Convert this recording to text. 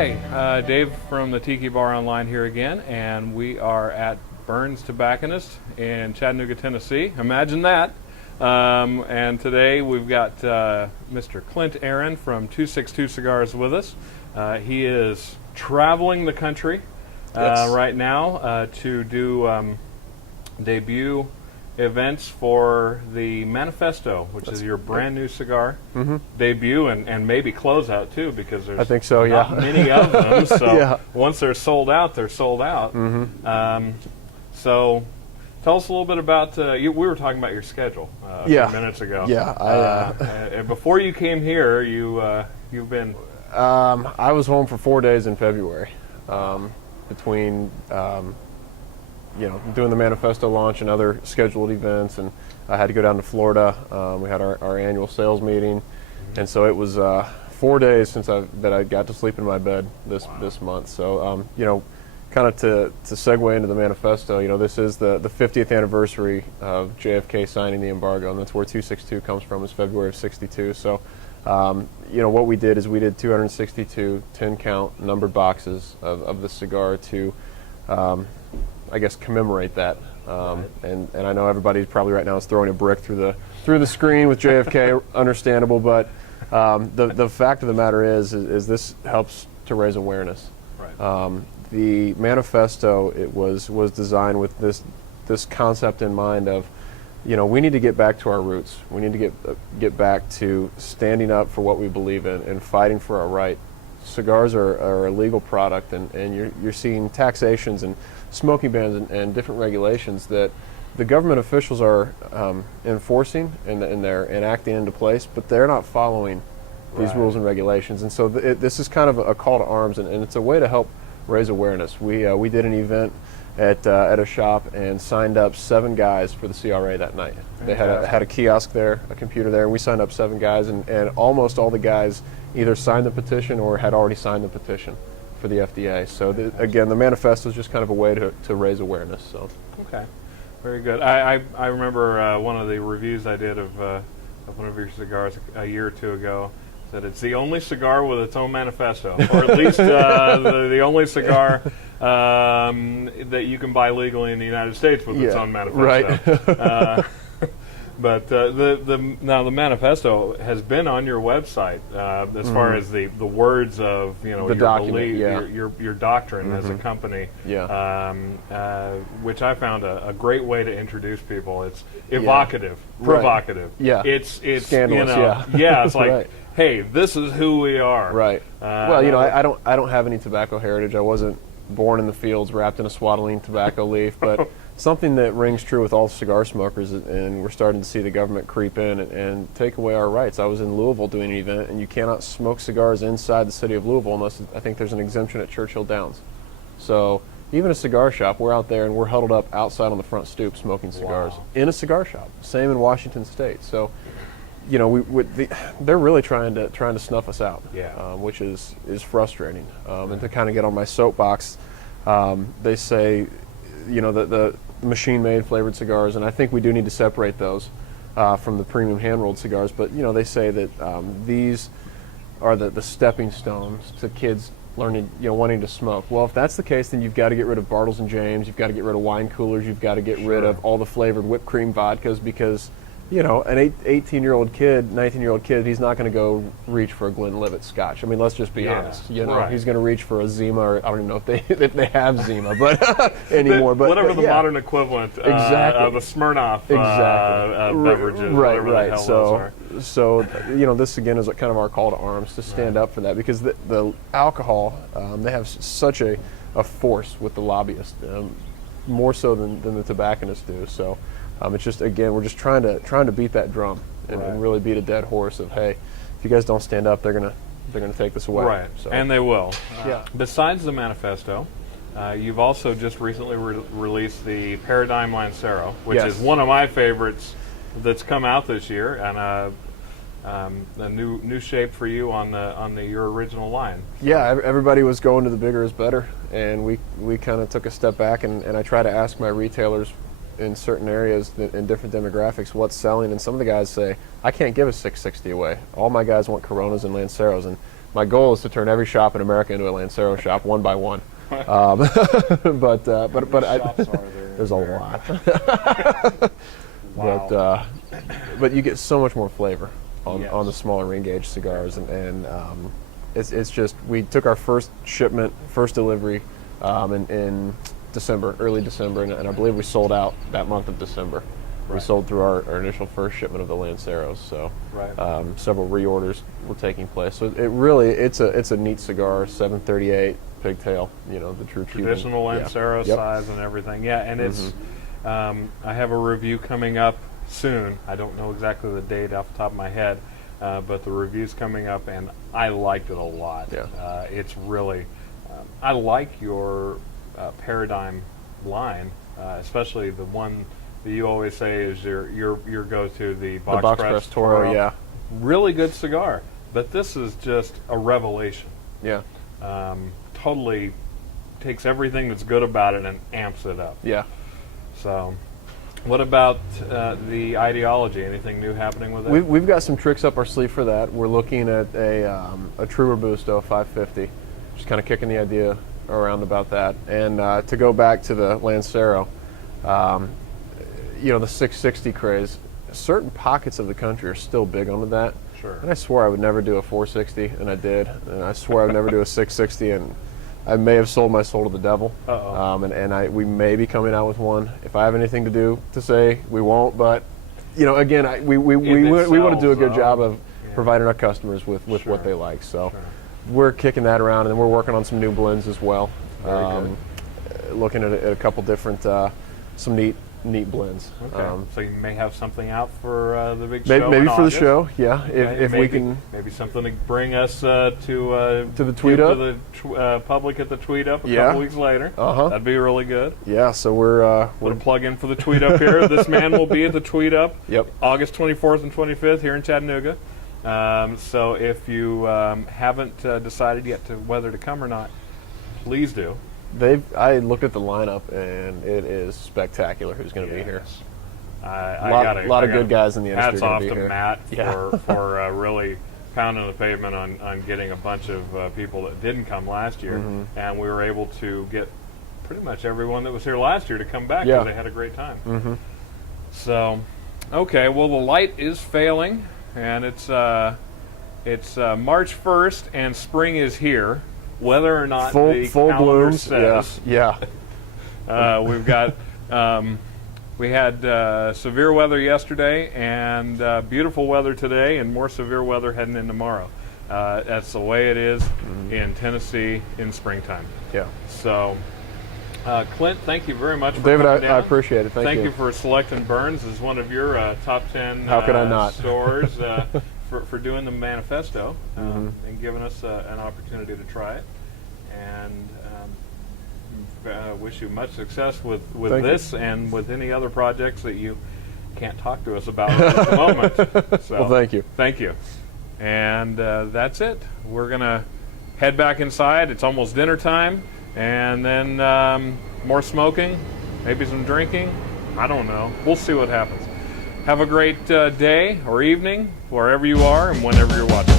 Hi, Dave from the Tiki Bar Online here again, and we are at Burns Tobacconist in Chattanooga, Tennessee. Imagine that. And today we've got Mr. Clint Aaron from 262 Cigars with us. He is traveling the country right now to do debut events for the Manifesto, which is your brand new cigar debut and maybe closeout too, because there's I think so, not many of them. So Yeah. once they're sold out, they're sold out. So tell us a little bit about we were talking about your schedule a few minutes ago. Yeah, and before you came here, you've been. I was home for 4 days in February, between doing the Manifesto launch and other scheduled events, and I had to go down to Florida. We had our annual sales meeting, and so it was 4 days since that I got to sleep in my bed this month. So kind of to segue into the Manifesto, this is the 50th anniversary of JFK signing the embargo, and that's where 262 comes from, is February of '62. So what we did is we did 262 10-count numbered boxes of the cigar to I guess commemorate that, and I know everybody probably right now is throwing a brick through the screen with JFK, understandable, but the fact of the matter is this helps to raise awareness. Right. The Manifesto, it was designed with this concept in mind of, we need to get back to our roots. We need to get back to standing up for what we believe in and fighting for our right. Cigars are a legal product, and you're seeing taxations and smoking bans and different regulations that the government officials are enforcing and they're enacting into place, but they're not following these rules and regulations. And so this is kind of a call to arms, and it's a way to help raise awareness. We did an event at a shop and signed up 7 guys for the CRA that night. They had a kiosk there, a computer there, and we signed up 7 guys, and almost all the guys either signed the petition or had already signed the petition for the FDA. So again, the Manifesto is just kind of a way to raise awareness. So Okay, very good. I remember one of the reviews I did of one of your cigars a year or two ago. Said it's the only cigar with its own manifesto, or at least the only cigar that you can buy legally in the United States with its own manifesto. Right. But now the manifesto has been on your website as far as the words of the your document, belief, your doctrine as a company, which I found a great way to introduce people. It's evocative, provocative. Yeah, it's scandalous. It's like. Right. Hey, this is who we are. Right. Well, I don't have any tobacco heritage. I wasn't born in the fields wrapped in a swaddling tobacco leaf, but something that rings true with all cigar smokers, and we're starting to see the government creep in and take away our rights. I was in Louisville doing an event, and you cannot smoke cigars inside the city of Louisville unless I think there's an exemption at Churchill Downs. So even a cigar shop, we're out there and we're huddled up outside on the front stoop smoking cigars in a cigar shop. Same in Washington State. So they're really trying to snuff us out, which is frustrating. And to kind of get on my soapbox, they say, the machine-made flavored cigars, and I think we do need to separate those from the premium hand-rolled cigars. But they say that these are the stepping stones to kids learning, wanting to smoke. Well, if that's the case, then you've got to get rid of Bartles and James. You've got to get rid of wine coolers. You've got to get rid of all the flavored whipped cream vodkas, because an 18-year-old kid, 19-year-old kid, he's not going to go reach for a Glenlivet Scotch. I mean, let's just be honest. He's going to reach for a Zima, or I don't even know if they have Zima, but anymore. But whatever the modern equivalent of a Smirnoff beverages. Right. So this again is kind of our call to arms to stand up for that, because the alcohol, they have such a force with the lobbyists, more so than the tobacconists do. So. It's just, again, we're just trying to beat that drum and really beat a dead horse of, hey, if you guys don't stand up, they're gonna take this away. Right, so. And they will. Yeah. Besides the Manifesto, you've also just recently released the Paradigm Lancero, which is one of my favorites that's come out this year, and a new shape for you on your original line. Yeah, everybody was going to the bigger is better, and we kind of took a step back, and I try to ask my retailers in certain areas in different demographics what's selling, and some of the guys say, I can't give a 660 away. All my guys want Coronas and Lanceros, and My goal is to turn every shop in America into a Lancero shop, one by one. But shops are there? there's a lot. Wow. But you get so much more flavor on, Yes. on the smaller ring gauge cigars, and it's just, we took our first shipment, first delivery in December, early December, and I believe we sold out that month of December. We Right. sold through our initial first shipment of the Lanceros, so Right. several reorders were taking place. So it really, it's a neat cigar, 738 pigtail, the true Cuban. Traditional Yeah. Lancero Yep. size and everything. Yeah, and it's. I have a review coming up soon. I don't know exactly the date off the top of my head, but the review's coming up, and I liked it a lot. Yeah. It's really. I like your Paradigm line, especially the one that you always say is your go-to, the The box press Toro, yeah. Really good cigar, but this is just a revelation. Yeah. Totally takes everything that's good about it and amps it up. Yeah. So, what about the ideology? Anything new happening with it? We've got some tricks up our sleeve for that. We're looking at a True Robusto 550, just kind of kicking the idea around about that. And to go back to the Lancero, the 660 craze, certain pockets of the country are still big onto that. Sure. And I swore I would never do a 460, and I did. And I swore I would never do a 660, and I may have sold my soul to the devil. Uh-oh. We may be coming out with one. If I have anything to say, we won't. But again, we want to do a good job of providing our customers with Sure. what they like. So Sure. we're kicking that around, and we're working on some new blends as well. Very good. Looking at a couple different, some neat blends. Okay. So you may have something out for the big Maybe, show. maybe in for the August. show, yeah. Okay, If we can. maybe something to bring us to the Tweet give Up? to the public at the Tweet Up a Yeah. couple weeks later. Uh-huh. That'd be really good. Yeah, so we're Put a plug in for the Tweet Up here. This man will be at the Tweet Up. Yep. August 24th and 25th here in Chattanooga. So if you haven't decided yet whether to come or not, please do. I looked at the lineup, and it is spectacular who's going to be here. A lot of good guys in the industry Hats gonna off be to here. Matt Yeah. for really pounding the pavement on getting a bunch of people that didn't come last year, and we were able to get pretty much everyone that was here last year to come back because they had a great time. So, okay, well the light is failing, and it's March 1st, and spring is here. Whether or not the full calendar blooms. says. Yeah. We've got, we had severe weather yesterday and beautiful weather today and more severe weather heading in tomorrow. That's the way it is in Tennessee in springtime. Yeah. So, Clint, thank you very much for David, coming down. I appreciate it. Thank you you. for selecting Burns as one of your top 10 How could I not? stores for doing the manifesto and giving us an opportunity to try it. And wish you much success with Thank this and with any other projects that you can't talk to us about at the moment. So, Well, thank you. Thank you. And that's it. We're going to head back inside. It's almost dinner time. And then more smoking, maybe some drinking. I don't know. We'll see what happens. Have a great day or evening, wherever you are and whenever you're watching.